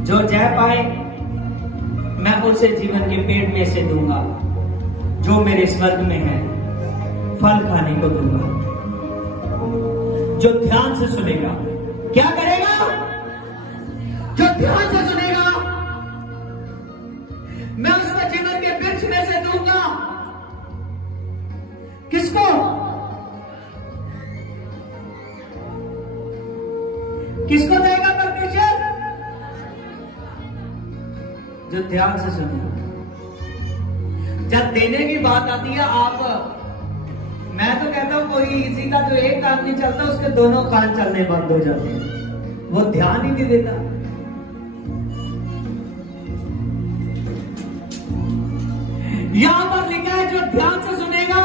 जो जय पाए मैं उसे जीवन के पेड़ में से दूंगा, जो मेरे स्वर्ग में है फल खाने को दूंगा। जो ध्यान से सुनेगा क्या करेगा? जो ध्यान से सुनेगा मैं उसको जीवन के वृक्ष में से दूंगा। किसको? किसको देगा परमेश्वर? जो ध्यान से सुनेगा। जब देने की बात आती है, आप मैं तो कहता हूं कोई किसी का जो एक कान नहीं चलता उसके दोनों कान चलने बंद हो जाते हैं, वो ध्यान ही नहीं देता। यहां पर लिखा है जो ध्यान से सुनेगा,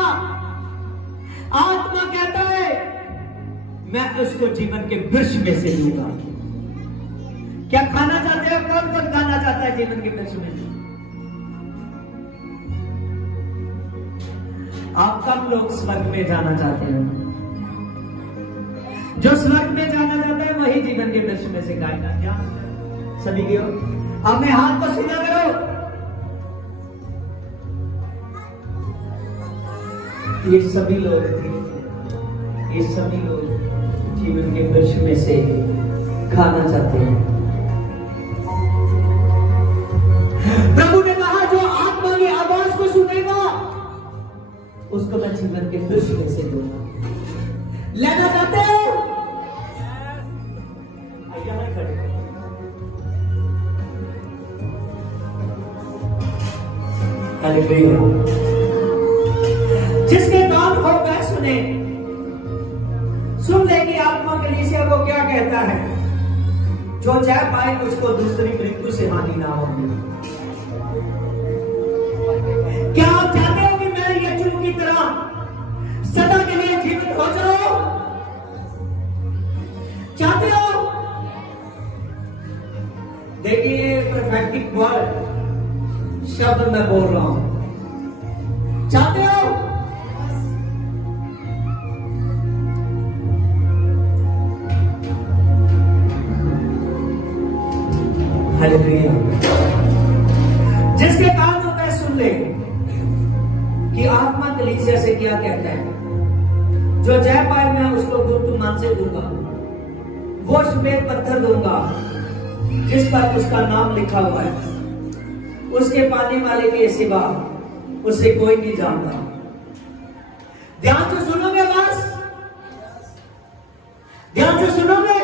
आत्मा कहता है मैं उसको जीवन के वृक्ष में से दूंगा। क्या खाना चाहते हो? कौन कौन खाना चाहता है जीवन के वृक्ष में? आप कम लोग स्वर्ग में जाना चाहते हो? जो स्वर्ग में जाना चाहता है वही जीवन के वृक्ष में से खाएगा। क्या सभी के हो? अपने हाथ को सीधा करो। ये सभी लोग थे, ये सभी लोग जीवन के वृक्ष में से खाना चाहते हैं। प्रभु ने कहा जो आत्मा की आवाज को सुनेगा उसको मैं जीवन के वृक्ष में से दूंगा। लेना चाहते हो? जिसके कान हो वह सुने। सुन ले कि आत्मा कलीसिया को क्या कहता है। जो जय पाए उसको दूसरी मृत्यु से हानि ना होगी। क्या आप चाहते हो कि मैं यीशु की तरह सदा के लिए जीवित हो जाऊं? चाहते हो? देखिए परफेक्टिक वर्ड शब्द मैं बोल रहा हूं। चाहते हो? हालेलुया। जिसके कान हो वह सुन ले कि आत्मा कलीसिया से क्या कहता है। जो जय पाए मैं उसको गुप्त मन से दूंगा, वो श्वेत पत्थर दूंगा जिस पर उसका नाम लिखा हुआ है। उसके पाने वाले के सिवा उसे कोई नहीं जानता। ध्यान से सुनोगे बस। ध्यान से सुनोगे,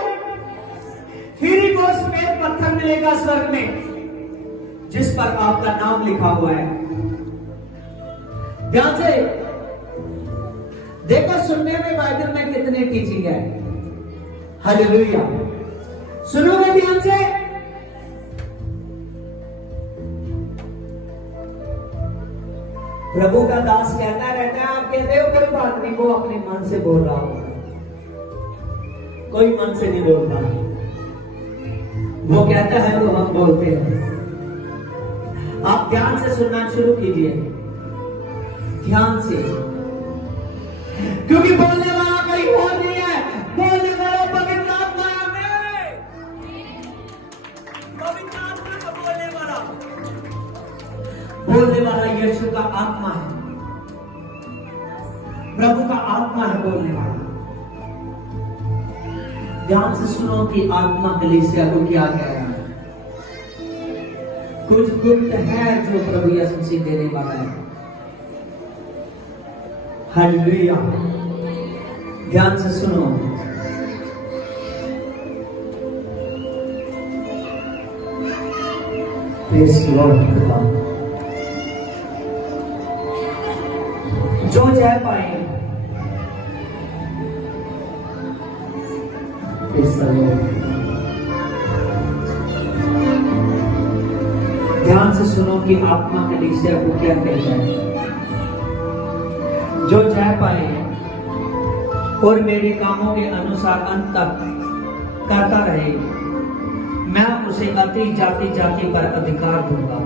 फिर ही वो सफेद पत्थर मिलेगा स्वर्ग में जिस पर आपका नाम लिखा हुआ है। ध्यान से देखो, सुनने में बाइबल में कितने टीचिंग है। हालेलुया, सुनोगे ध्यान से। प्रभु का दास कहता रहता है, आप कहते हो कोई बात नहीं, वो अपने मन से बोल रहा होगा। कोई मन से नहीं बोलता, वो कहता है वो हम बोलते हैं। आप ध्यान से सुनना शुरू कीजिए, ध्यान से, क्योंकि बोलने वाला कोई और नहीं है, बोलने वाला पवित्र आत्मा है। पवित्र आत्मा का बोलने वाला यीशु का आत्मा है, प्रभु का आत्मा है बोलने वाला। ध्यान से सुनो कि आत्मा कलीसिया को क्या कह रहा है। कुछ गुप्त है जो प्रभु यीशु मसीह देने वाला है। हालेलुया, ध्यान से सुनो। Praise Lord. जो जय पाए, ध्यान से सुनो कि आत्मा कलीसिया को क्या कहता है। जो जय पाए और मेरे कामों के अनुसार अंत तक करता रहे, मैं उसे अति जाति जाति पर अधिकार दूंगा।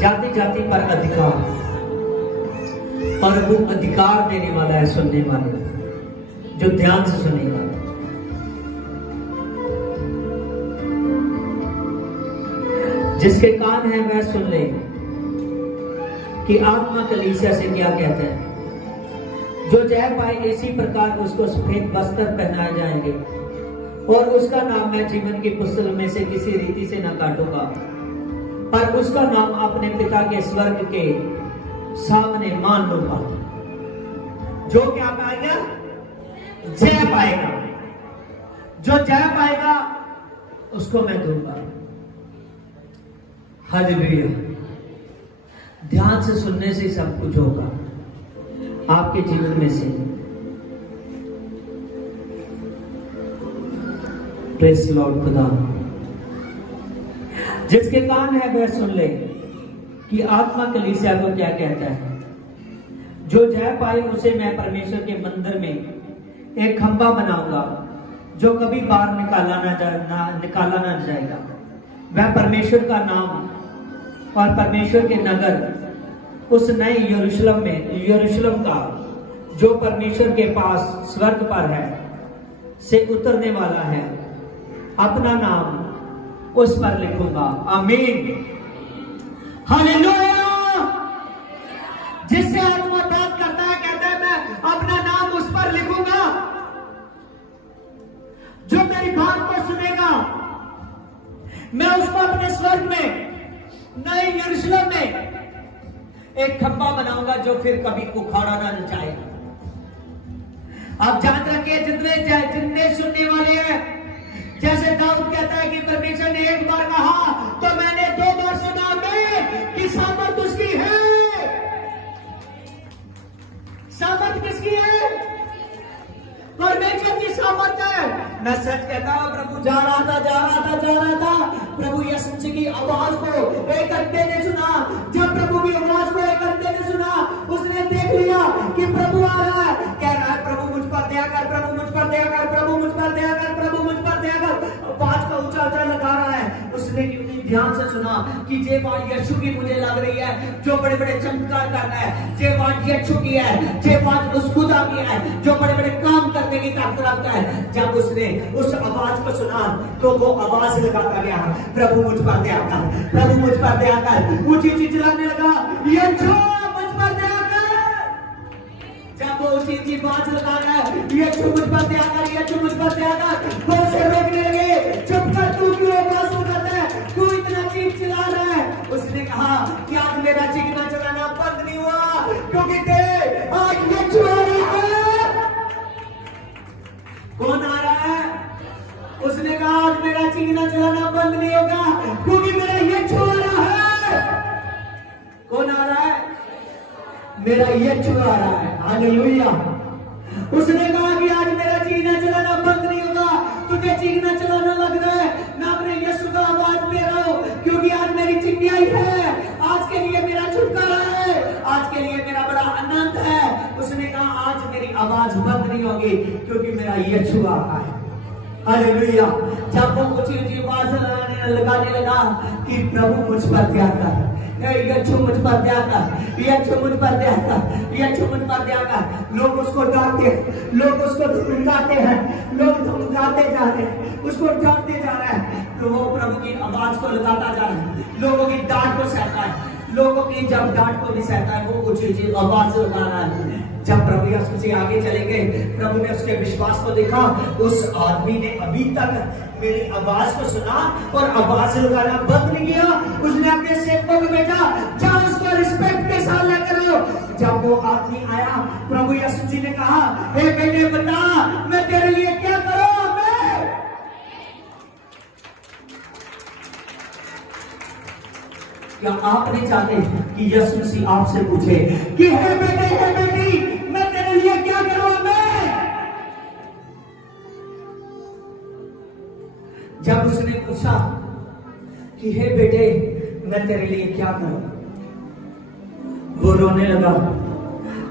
जाति जाति पर अधिकार, और वो अधिकार देने वाला है सुनने वाले, जो ध्यान से सुनेगा। जिसके कान है वह सुन ले कि आत्मा कलीसिया से क्या कहता है। जो जय पाए इसी प्रकार उसको सफेद वस्त्र पहनाए जाएंगे, और उसका नाम मैं जीवन की पुस्तक में से किसी रीति से न काटूंगा, पर उसका नाम अपने पिता के स्वर्ग के सामने मान लूंगा। जो क्या पाएगा? जय पाएगा। जो जय पाएगा उसको मैं दूंगा। हालेलुया, ध्यान से सुनने से सब कुछ होगा आपके जीवन में से। Praise Lord. खुदा जिसके कान है वह सुन ले कि आत्मा कलीसिया को क्या कहता है। जो जय पाए उसे मैं परमेश्वर के मंदिर में एक खंभा बनाऊंगा जो कभी बाहर निकाला ना जाएगा। वह परमेश्वर का नाम और परमेश्वर के नगर उस नए यरूशलेम का जो परमेश्वर के पास स्वर्ग पर है से उतरने वाला है, अपना नाम उस पर लिखूंगा। आमीन, हालेलुया। जिससे आत्मा बात करता है, कहता है मैं अपना नाम उस पर लिखूंगा। जो मेरी बात को सुनेगा, मैं उसको अपने स्वर्ग में नए यरूशलेम में एक खंभा बनाऊंगा जो फिर कभी उखाड़ा ना जाएगा। आप याद रखिए, जितने सुनने वाले हैं, जैसे दाऊद कहता है कि परमेश्वर ने एक बार कहा तो मैंने 2 बार सुना, मैं कि सामर्थ उसकी है। सामर्थ किसकी है? परमेश्वर की सामर्थ है। मैं सच कहता हूं, प्रभु जा रहा था, प्रभु यीशु मसीह की आवाज को एक अंधे ने सुना। जब प्रभु की आवाज को एक अंधे ने सुना, उसने देख लिया कि प्रभु आ रहा है। कह रहा है प्रभु मुझ पर दया कर, प्रभु मुझ पर दया कर, प्रभु मुझ पर दया कर, प्रभु मुझ पर दया कर। आवाज का ऊंचा लगा रहा है। उसने ध्यान से सुना कि जे बात यीशु की मुझे लग रही है, जो बड़े बड़े चमत्कार करना है, जे बात यीशु की है, जे बात उस खुदा की है, जो बड़े बड़े काम करने की ताकत रखता है। जब उसने उस आवाज को सुना तो वो आवाज लगाता गया, प्रभु मुझ पर दया कर, प्रभु मुझ पर दया कर। ऊंची चिल्लाने लगा, यीशु मुझ पर दया कर। जब वो ऊंची आवाज लगा रहा है, यीशु मुझ पर दया कर, यीशु मुझ पर दया कर, वो उसे रोकने लगे। चुप कर, तू क्यों आवाज उठाता है, तू इतना चीख चिल्ला रहा है। उसने कहा कि आज मेरा चीखना चिल्लाना बंद नहीं हुआ, क्योंकि आज यीशु आ रहा है। कौन आ रहा है? उसने कहा आज मेरा चीखना चिल्लाना बंद नहीं होगा क्योंकि मेरा यीशु आ रहा है। कौन आ रहा है? मेरा यीशु आ रहा है। हालेलुया। उसने कहा कि आज मेरा चीखना चिल्लाना बंद नहीं होगा। तुझे चीखना चिल्लाना लग रहा है, मैं अपने यीशु का आवाज दे रहा हूं क्योंकि आज मेरी चिट्ठी आई है। आज के लिए मेरा छुटकारा है, आज के लिए मेरा बड़ा आनंद है। उसने कहा आज मेरी आवाज बंद नहीं होगी क्योंकि मेरा यीशु आ रहा है। हालेलुया। जब वो ऊंची ऊंची आवाज लगाने लगा कि प्रभु मुझ पर क्या कर, यीशु मुझ पर क्या कर, यीशु मुझ पर क्या कर, यीशु मुझ पर क्या कर। लोग उसको डांटते, लोग उसको धमकाते हैं, लोग धमकाते जा रहे हैं, उसको डांटते जा रहे हैं। तो वो प्रभु की आवाज को लगाता जा रहा है, लोगों की डांट को सहता है, लोगों की जब डांट को भी सहता है वो ऊंची ऊंची आवाज लगा रहा है। जब प्रभु यीशु से आगे चले गए, प्रभु ने उसके विश्वास को देखा। उस आदमी ने अभी तक मेरी आवाज को सुना और आवाज लगाना बंद नहीं किया। उसने अपने सेवकों को भेजा, जाओ उसको रिस्पेक्ट के साथ लेकर आओ। जब वो आदमी आया, प्रभु यीशु जी ने कहा, हे बेटे बता मैं तेरे लिए क्या करूं। मैं क्या आप नहीं चाहते कि यीशु मसीह आपसे पूछे कि हे बेटे हे बेटी मैं तेरे लिए क्या करूं। मैं जब उसने पूछा कि हे बेटे मैं तेरे लिए क्या करूं, वो रोने लगा,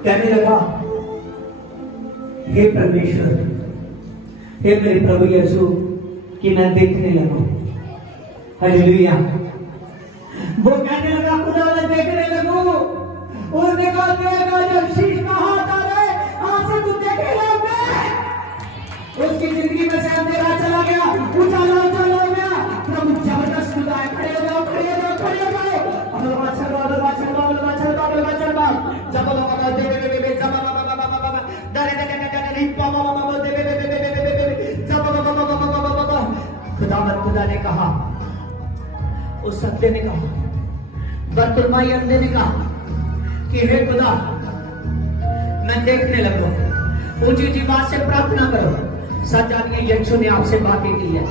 कहने लगा हे परमेश्वर, हे मेरे प्रभु यीशु कि मैं देखने लगा। हालेलुया। वो कहने लगा खुदा मैं देखने लगूं। उसने कहा तेरा जब शीश का हाथ आ रहा है आज से तू देखे लग गए। उसकी जिंदगी में से अंधेरा चला गया, उजाला उजाला हो गया। प्रभु जबरदस्त खुदा है, खड़े हो जाओ खड़े हो जाओ खड़े हो जाओ। अबलवा चलवा अबलवा चलवा अबलवा चलवा अबलवा चलवा जब बाबा दे दे दे जब बाबा दरे दे दे दे री बाबा बाबा दे दे दे दे जब बाबा खुदा ने कहा, उस सत्य ने कहा, बरतुलमाई अंधे ने कहा कि हे खुदा मैं देखने लगूं। ऊंची ऊंची बात से प्रार्थना करो। सच जानिए यीशु ने आपसे बातें की है,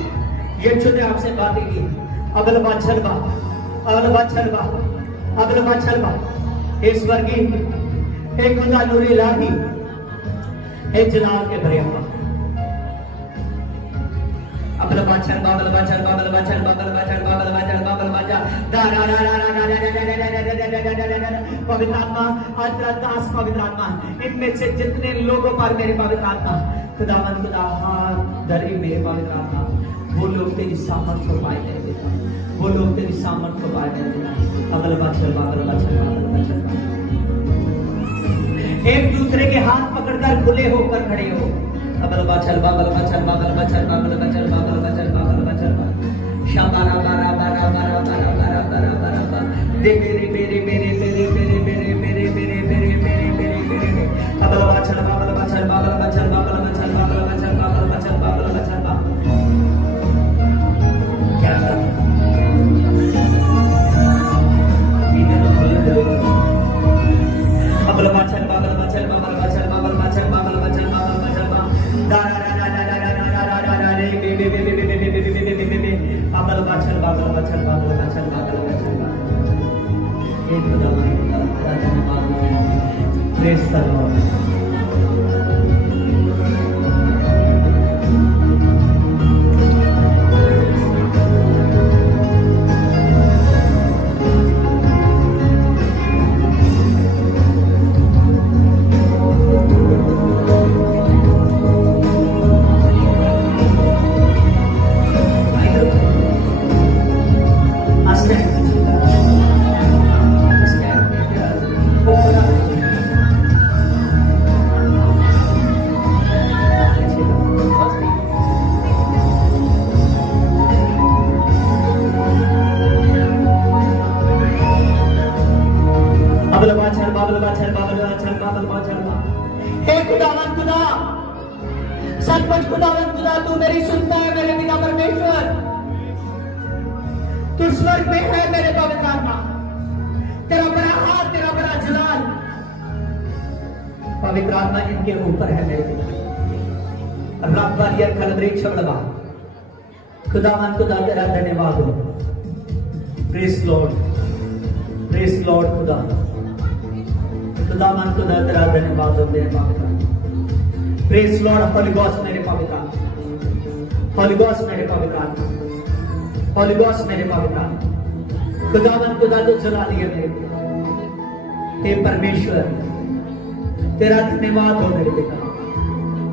यीशु ने आपसे बातें की। अबलबा छलबा अबलबा छलबा अबलबा छलबा हे स्वर्गीय, हे खुदा नूर इलाही, हे जलाल के भरे अब्बा। अबलबा छलबा अबलबा छलबा अबलबा छलबा अबलबा छलबा अबलबा छलबा अबलबा जा दा रा रा रा रा रा। पवित्र आत्मा आज दास पवित्र आत्मा इनमें से जितने लोगों पर मेरे पवित्र आत्मा खुदावन खुदा हाथ धरे मेरे पवित्र आत्मा, वो लोग तेरी सामर्थ को पाए कर देता, वो लोग तेरी सामर्थ को पाए कर देता। अबलबा छलबा अबलबा छलबा अबलबा छलबा। एक दूसरे के हाथ पकड़कर खुले होकर खड़े हो। अबलबा छलबा अबलबा छलबा अबलबा छलबा अबलबा छलबा अबलबा छलबा अबलबा छलबा शाबारा बारा बारा बारा बारा बारा बारा बारा बारा दे मेरे मेरे मेरे मेरे मेरे मेरे मेरे मेरे मेरे मेरे मेरे मेरे अबलबा छलबा अबलबा छलबा अबलबा छलबा अबलबा छलबा अबलबा छलबा अबलबा छलबा अबलबा छलबा। क्या कर अबलबा छलबा अबलबा छलबा अबलबा छलबा अबलबा छलबा अबलबा छलबा अबलबा छलबा दा रा रा रा रा रा रा रा रा रे बे बे बे बे बे बे बे बे बे बे अबलबा छलबा अबलबा छलबा अबलबा छलबा अबलबा छलबा। हे खुदा धन्यवाद, प्रेज द लॉर्ड। हे खुदावन खुदा, सचमुच खुदावन खुदा तू मेरी सुनता है मेरे पिता परमेश्वर। तू स्वर्ग में है मेरे पवित्र आत्मा, तेरा बड़ा हाथ तेरा बड़ा जलाल पवित्र आत्मा इनके ऊपर है मेरे पिता। रब रब्बा ये खलबरी छबड़वा खुदावन खुदा तेरा धन्यवाद हो। प्रेज लॉर्ड खुदा खुदावन खुदा तेरा धन्यवाद हो मेरे Pavita. Praise Lord Holi ghost मेरे पविता, होली गॉस्ट मेरे पविता, होली गॉस्ट मेरे पविता। खुदावन खुदा तो चला दिया मेरे पिता। हे परमेश्वर तेरा धन्यवाद हो मेरे पिता,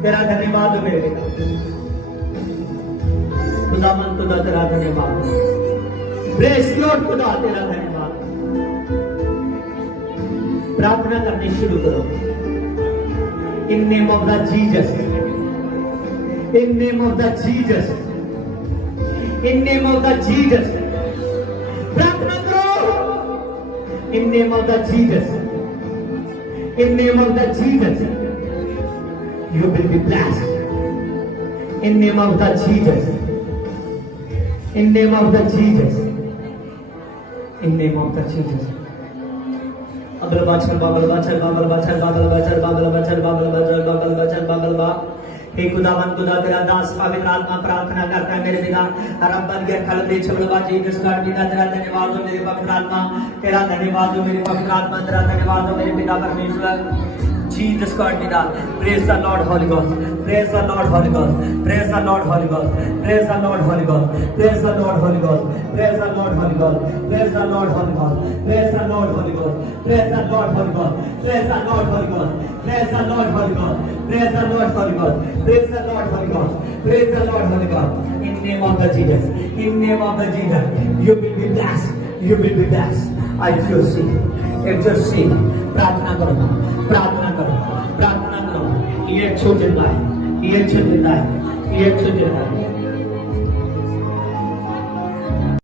तेरा धन्यवाद हो मेरे पिता। खुदावन खुदा तेरा धन्यवाद हो। प्रेज लॉर्ड खुदा तेरा धन्यवाद। प्रार्थना करनी शुरू करो। In name of the Jesus, in name of the Jesus, in name of the Jesus. प्रार्थना करो। In name of the Jesus, in name of the Jesus, you will be blessed. In name of the Jesus, in name of the Jesus, in name of the Jesus. अगल बाचर बाबल बाचर बाबल बाचर बाबल बाचर बाबल बाचर बाबल बाचर बाबल बाचर बाबल बा। हे खुदावन खुदा तेरा दास पवित्र आत्मा प्रार्थना करता है मेरे पिता। रब्बन के खलबरी छबड़वा जीसस गॉड पिता तेरा धन्यवाद हो मेरे पवित्र आत्मा, तेरा धन्यवाद हो मेरे पवित्र आत्मा, तेरा धन्यवाद हो मेरे पिता परमेश्वर। Jesus God पिता। Praise the Lord Holy Ghost, praise the Lord Holy Ghost, praise the Lord Holy Ghost, praise the Lord Holy Ghost, praise the Lord Holy Ghost, praise the Lord Holy Ghost, praise the Lord Holy Ghost, praise the Lord Holy Ghost, praise the Lord Holy Ghost, praise the Lord Holy Ghost, praise the Lord Holy Ghost, praise the Lord Holy Ghost, praise the Lord Holy Ghost, praise the Lord Holy Ghost. In name of the Jesus, in name of the Jesus, you will be blessed, you will be blessed. I just see, प्रार्थना करो, प्रार्थना करो, प्रार्थना करो। ये छोटे लाए, ये छोटे लाए, ये छोटे लाए।